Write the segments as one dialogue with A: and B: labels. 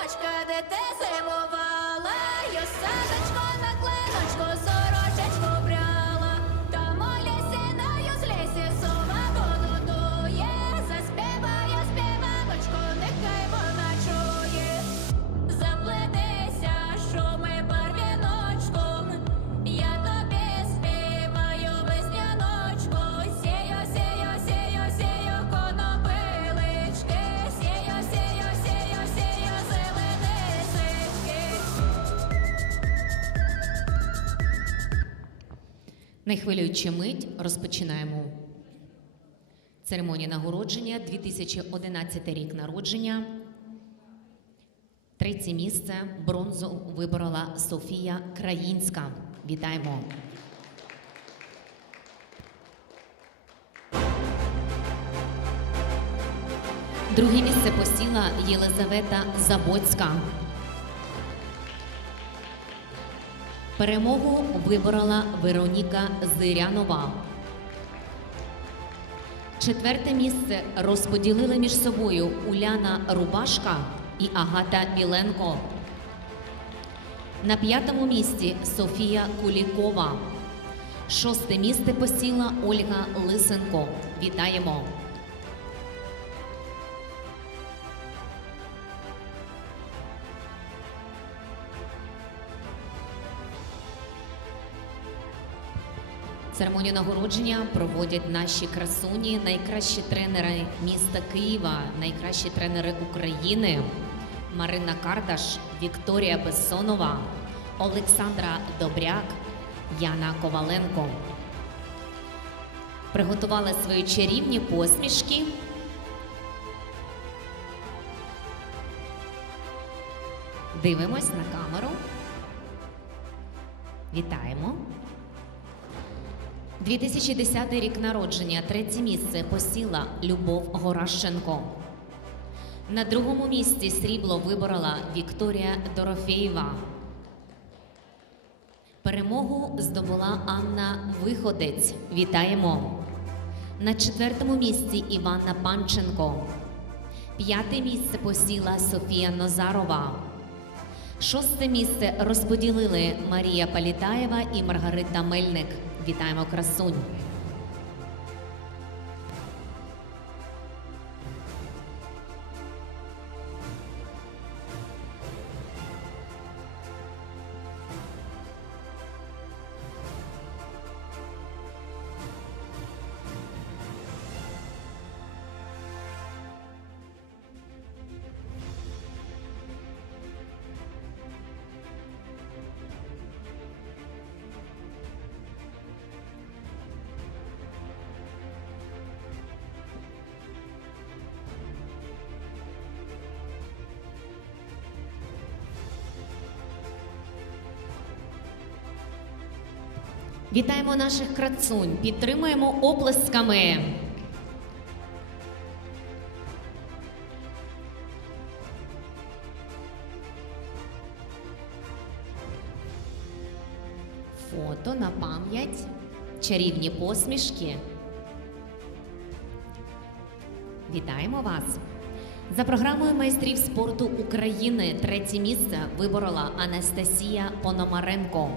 A: клиночка, де те зимувала, Найхвилююча мить розпочинаємо. Церемонія нагородження 2011 рік народження. Третє місце бронзу виборола Софія Країнська. Вітаємо! Друге місце посіла Єлизавета Забоцька. Перемогу виборола Вероніка Зирянова. Четверте місце розподілили між собою Уляна Рубашка і Агата Міленко. На п'ятому місці Софія Кулікова. Шосте місце посіла Ольга Лисенко. Вітаємо! Церемонію нагородження проводять наші красуні, найкращі тренери міста Києва, найкращі тренери України Марина Кардаш, Вікторія Бессонова, Олександра Добряк, Яна Коваленко. Приготували свої чарівні посмішки. Дивимось на камеру. Вітаємо. 2010 рік народження, третє місце посіла Любов Горащенко. На другому місці срібло виборола Вікторія Дорофєєва. Перемогу здобула Анна Виходець. Вітаємо. На четвертому місці Іванна Панченко. П'яте місце посіла Софія Нозарова. Шосте місце розподілили Марія Палітаєва і Маргарита Мельник. Вітаємо красунь. Вітаємо наших красунь, підтримуємо оплесками. Фото на пам'ять, чарівні посмішки. Вітаємо вас! За програмою майстрів спорту України третє місце виборола Анастасія Пономаренко.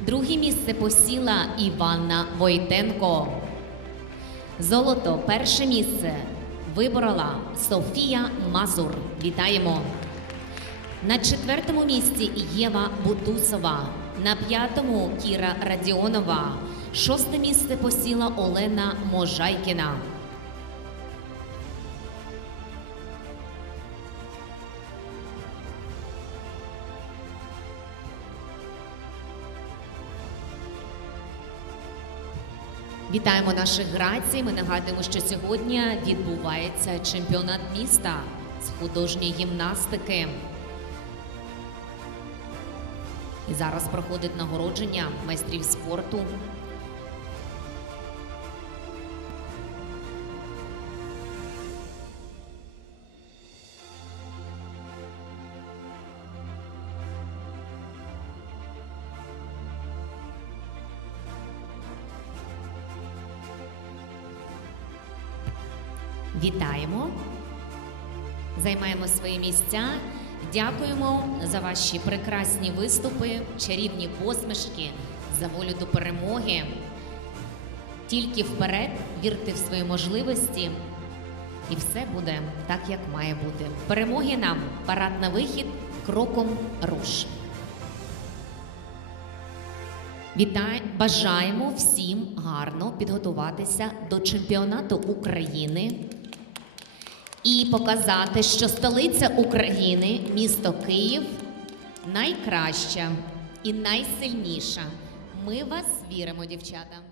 A: Друге місце посіла Іванна Войтенко. Золото перше місце виборола Софія Мазур. Вітаємо! На четвертому місці Єва Бутусова. На п'ятому Кіра Радіонова. Шосте місце посіла Олена Можайкіна. Вітаємо наших грацій. Ми нагадуємо, що сьогодні відбувається чемпіонат міста з художньої гімнастики. І зараз проходить нагородження майстрів спорту. Вітаємо! Займаємо свої місця. Дякуємо за ваші прекрасні виступи, чарівні посмішки, за волю до перемоги. Тільки вперед, вірте в свої можливості, і все буде так, як має бути. Перемоги нам, парад на вихід, кроком руш. Вітай, бажаємо всім гарно підготуватися до чемпіонату України і показати, що столиця України, місто Київ, найкраща і найсильніша. Ми вас віримо, дівчата.